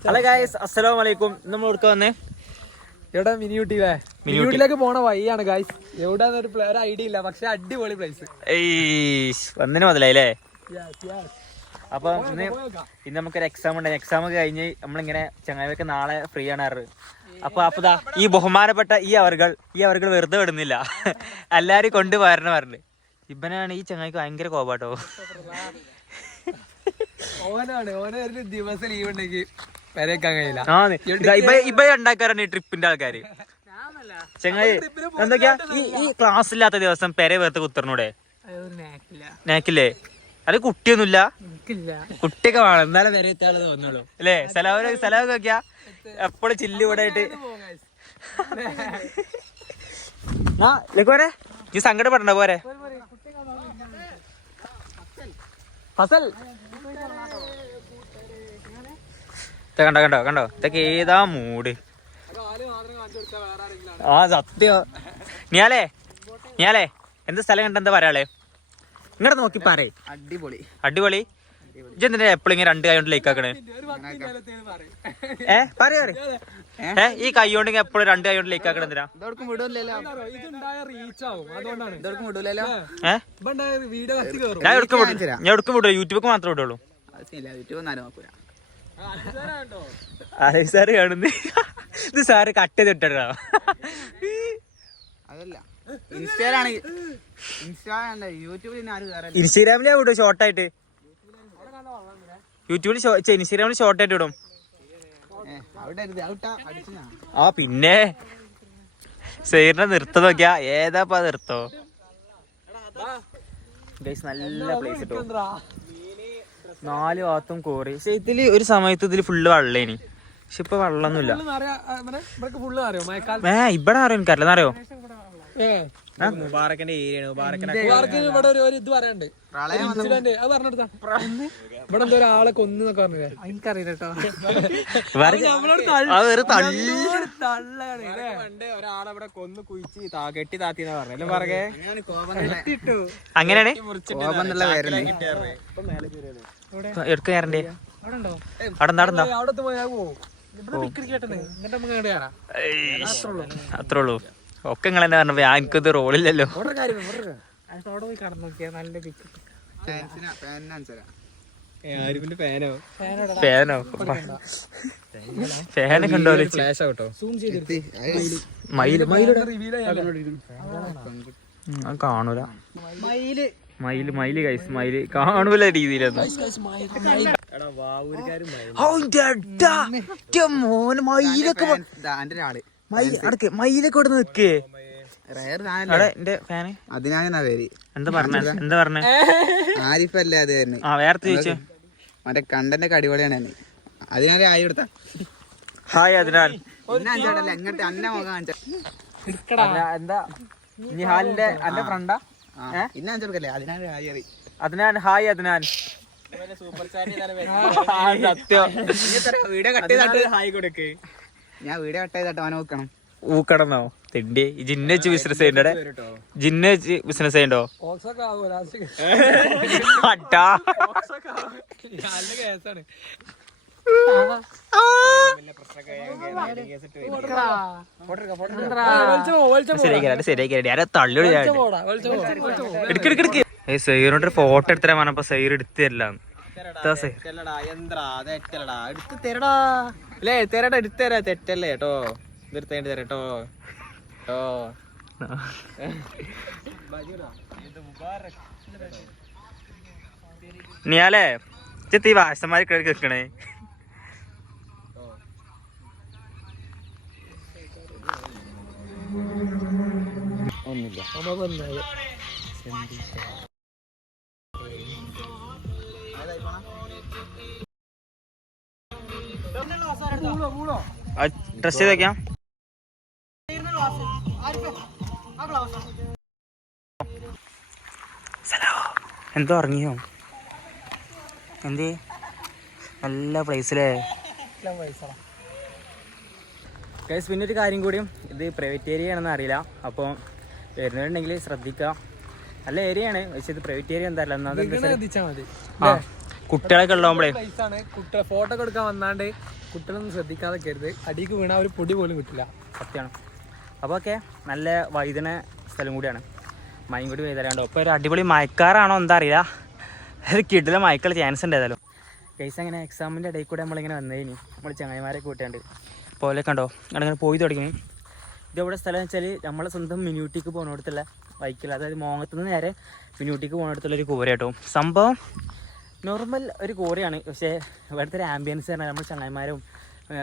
Hello guys അസ്സലാമു അലൈക്കും നമ്മൾ എടുക്ക വന്നേ? എവിടെ മിനി ഊട്ടിയിലേ മിനി ഊട്ടി. ഊട്ടിയിലേക്ക് പോണ വഴിയാണ് ഗായ്സ് എവിടെയാന്ന് ഒരു ഒരു ഐഡിയ ഇല്ല പക്ഷെ അടിപൊളി പ്ലേസ് ഏയ് വന്നിന് മുതലായില്ലേ അപ്പൊ ഇന്ന് ഇന്ന് നമുക്കൊരു എക്സാം ഉണ്ട്. എക്സാം കഴിഞ്ഞ് നമ്മളിങ്ങനെ ചങ്ങായിക്ക് നാളെ ഫ്രീ ആണ് ആറ് അപ്പൊ അപ്പതാ ഈ ബഹുമാനപ്പെട്ട ഈ അവർകൾ ഈ അവർകൾ വെറുതെ വിടുന്നില്ല. എല്ലാരും കൊണ്ട് വരണ പറഞ്ഞു. ഇവനാണ് ഈ ചങ്ങായിക്ക് ഭയങ്കര കോപാട്ടോ. ഓനാണ് ഓനൊരു ദിവസം ലീവ് ഉണ്ടെങ്കിൽ വരേക്കാൻ കഴിയില്ല. ആ ഇവ ഇവ ഉണ്ടാക്കാറാണ് ഈ ട്രിപ്പിന്റെ ആൾക്കാര്. ചെങ്ങായി എന്തൊക്കെയാ? ഈ ഈ ക്ലാസ് ഇല്ലാത്ത ദിവസം പെരെ വേർത്ത് കുത്തറിനൂടെ നാക്കില്ലേ. അത് കുട്ടിയൊന്നുമില്ല. കുട്ടിയൊക്കെ വേണം. എന്നാലേ വരെ എത്താളെ തോന്നുള്ളൂ അല്ലേ? സലാവ് സലാവ് നോക്കിയാ എപ്പോഴും ചില്ല് ഇവിടെ ആയിട്ട്. ആ ലക്കുവരെ ഈ സങ്കടപ്പെടണ്ട പോരെ. ഫസൽ. കണ്ടോ കണ്ടോ കണ്ടോ? ഇതൊക്കെ ഏതാ മൂഡ് ആ സത്യം. ഞാലേ ഞാലേ എന്ത് സ്ഥലം കണ്ട എന്താ പറയാളേ? ഇങ്ങോട്ട് നോക്കി പറയേ. അടിപൊളി. അടിപൊളി? ഇജെന്തിനാ എപ്പോഴും ഇങ്ങനെ രണ്ട് കൈ കൊണ്ട് ലൈക്ക് ആക്കണേ? ഏ പറയ ഏ? ഈ കൈ കൊണ്ട് എപ്പോഴും രണ്ട് കൈ കൊണ്ട് ലൈക്ക് ആക്കണ എന്തിനാ? ഞാൻ എടുക്കും വിടും ഞാൻ എടുക്കും വിടും യൂട്യൂബ് മാത്രമേ വിടുള്ളൂ. യൂട്യൂബ് നോക്കൂല. അതെ സാറ് കാണുന്നു. ഇത് സാറ് കട്ട് ചെയ്ത് ഇട്ടാ അതല്ല. ഇൻസ്റ്റാഗ്രാമിലെ ഇൻസ്റ്റാ ഷോർട്ട് ആയിട്ട്. ഇൻസ്റ്റാഗ്രാമിലാ വിടും ഷോർട്ടായിട്ട് യൂട്യൂബിൽ ഇൻസ്റ്റാഗ്രാമിൽ ഷോർട്ടായിട്ട് വിടും ഇരുത് ഔട്ടാ അടിച്ചാ ആ പിന്നെ. സൈറിനെ നിർത്തം നോക്കിയാ ഏതാപ്പാ നിർത്തോ? നല്ല പ്ലേസ് കിട്ടോ നാല് ഭാഗത്തും കോറി. പക്ഷെ ഇതിൽ ഒരു സമയത്ത് ഇതിൽ ഫുള്ള് വെള്ളേനി. പക്ഷെ ഇപ്പൊ വെള്ളമൊന്നുമില്ല ഏ ഇവിടെ അറിയോ എനിക്കറിയില്ല. അറിയോ? ഏ മുബാറക്കിന്റെ ഏരിയ മുബാറക്കിന് ഇവിടെ ഒരു ഒരു ഇത് പറയണ്ട് ഇൻസിഡന്റ് അത് പറഞ്ഞെടുത്താ. ഇവിടെ എന്തോ ഒരാളെ കൊന്നൊക്കെ പറഞ്ഞില്ലേ? എനിക്കറിയില്ല അത് ഒരു തള്ളി. കൊന്നു ഒരാളവിടെ കൊന്ന് കുഴിച്ച് കെട്ടി താത്തി പറഞ്ഞു. പറകെ അങ്ങനെയാണ്? എടുക്ക കയറണ്ടേ അവിടെ എന്താ അവിടെ പോയി ഇവിടെ അത്രേ ഉള്ളൂ. ഒക്കെ നിങ്ങൾ തന്നെ പറഞ്ഞപ്പോ ഞാൻ എനിക്കത് റോളില്ലല്ലോ ഫാനോ? ഫാനോ? ചെയ്തിട്ട് മയിൽ. ഞാൻ കാണൂല. മയിൽ. മയിൽ കൈസ് മയിൽ. കാണൂല രീതിയിലൊന്നും. മോന് മയിലൊക്കെ മയിൽ അടക്ക് മയിലൊക്കെ ഇവിടെ ഫാന് അതിനാണെന്നാ പേര്. എന്താ പറഞ്ഞ? എന്താ പറഞ്ഞ? ആരിഫല്ലേ അത് തന്നെ ആ വേറെ ചോദിച്ചു? മറ്റേ കണ്ടന്റെ അടിപൊളിയാണ് തന്നെ അതിനാലെ ആയി കൊടുത്ത. ഹായ് അതിനാൽ എങ്ങോട്ട് അന്ന മുഖം കാണിച്ച. എന്താ? നിഹാലിന്റെ അന്റെ ഫ്രണ്ടാ? പിന്നെ അഞ്ചു കൊടുക്കല്ലേ? അതിനാലെ ആയി അറി അതിനാൻ ഹായ് അതിനാൻ സത്യം. വീഡിയോ കട്ട് ചെയ്തിട്ട് ഹായ് കൊടുക്ക്. ഞാൻ വീഡിയോ കട്ട് ചെയ്തിട്ട് അവനെ നോക്കണം. ഊക്കടന്നോ? തിണ്ടി. ഈ ജിന്ന വെച്ച് ബിസിനസ് ചെയ്യണ്ടേ? ജിന്ന വെച്ച് ബിസിനസ് ചെയ്യണ്ടോ? അട്ടാ ഫോട്ടോ എടുത്തരാൻ പറഞ്ഞപ്പോ സൈർ എടുത്തു തരില്ല എടുത്ത് തരടാ അല്ലേ തരടാ തെറ്റല്ലേ കേട്ടോ. എടുത്തേണ്ടി തരാം കേട്ടോ. നീയാലേ ചെത്തി വാശന്മാര് കേറി ഒന്നുമില്ല. അമ്മ ഡ്രസ് ചെയ്ത് വെക്കാം എന്തോ ഇറങ്ങിയോ എന്തേ? നല്ല പ്ലേസിലേ ഗൈസ് പിന്നെ ഒരു കാര്യം കൂടിയും. ഇത് പ്രൈവറ്റ് ഏരിയ ആണെന്ന് അറിയില്ല. അപ്പോൾ വരുന്നവരുണ്ടെങ്കിൽ ശ്രദ്ധിക്കുക. നല്ല ഏരിയ ആണ്. പക്ഷെ ഇത് പ്രൈവറ്റ് ഏരിയ എന്താ ശ്രദ്ധിച്ചാ മതി. ആ. കുട്ടികളൊക്കെ ഉള്ളതുമ്പോഴേ ആണ് കുട്ടികളെ ഫോട്ടോ ഒക്കെ എടുക്കാൻ വന്നാണ്ട് കുട്ടികളൊന്നും ശ്രദ്ധിക്കാതെ കരുത്. അടിക്ക് വീണ ഒരു പൊടി പോലും കിട്ടില്ല. സത്യമാണ് അപ്പോൾ ഓക്കെ നല്ല വൈദന സ്ഥലം കൂടിയാണ്. മൈൻകുടി കൂടി പെയ്തരാണ്ടോ ഇപ്പോൾ ഒരു അടിപൊളി മയക്കാറാണോ എന്താ അറിയില്ല. അത് കിട്ടില്ല മയക്കുള്ള ചാൻസ് ഉണ്ട് ഏതായാലും. കേസ് അങ്ങനെ എക്സാമിന്റെ ഇടയിൽ കൂടെ നമ്മളിങ്ങനെ വന്നതിന് നമ്മൾ ചങ്ങായിമാരെ കൂട്ടിയുണ്ട്. പോലെ കണ്ടോ? അങ്ങനെ പോയി തുടങ്ങി. ഇതെവിടെ സ്ഥലം വെച്ചാൽ നമ്മളെ സ്വന്തം മിനിയൂട്ടിക്ക് പോകുന്നിടത്തുള്ള ബൈക്കിൽ അതായത് മോങ്ങത്തുനിന്ന് നേരെ മിനിയൂട്ടിക്ക് പോകുന്നിടത്തുള്ള ഒരു കൂര കേട്ടോ സംഭവം നോർമൽ ഒരു കോറിയാണ്. പക്ഷേ ഇവിടുത്തെ ഒരു ആംബിയൻസ് പറഞ്ഞാൽ നമ്മുടെ ചങ്ങായിമാരും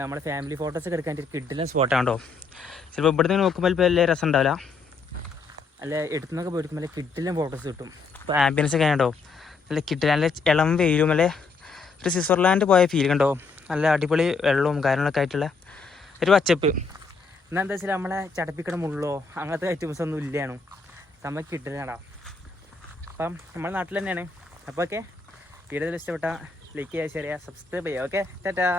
നമ്മുടെ ഫാമിലി ഫോട്ടോസ് ഒക്കെ എടുക്കാൻ കിഡിലും സ്പോട്ടാണോ ചിലപ്പോൾ ഇവിടുന്ന് നോക്കുമ്പോൾ വലിയ രസം ഉണ്ടാവില്ല? അല്ല എടുത്തുനിന്നൊക്കെ നല്ല കിഡിലും ഫോട്ടോസ് കിട്ടും. ഇപ്പോൾ ആംബിയൻസ് ഒക്കെ കണ്ടോ നല്ല കിട്ടില്ല നല്ല ഇളം വെയിലും അല്ലെ? ഒരു സ്വിറ്റ്സർലാൻഡ് പോയ ഫീൽ കണ്ടോ? നല്ല അടിപൊളി വെള്ളവും കാര്യങ്ങളൊക്കെ ആയിട്ടുള്ള ഒരു പച്ചപ്പ്. എന്നാൽ എന്താ വെച്ചാൽ നമ്മളെ ചടപ്പിക്കണ മുള്ളോ അങ്ങനത്തെ ഐറ്റംസ് ഒന്നും ഇല്ലയാണ് നമ്മൾ കിട്ടുന്നതാണ് അപ്പം നമ്മുടെ നാട്ടിൽ തന്നെയാണ്. അപ്പോൾ ഓക്കെ വീഡിയോ ഇഷ്ടപ്പെട്ട ലൈക്ക് ചെയ്യുക ഷെയർ ചെയ്യുക സബ്സ്ക്രൈബ് ചെയ്യുക. Okay tata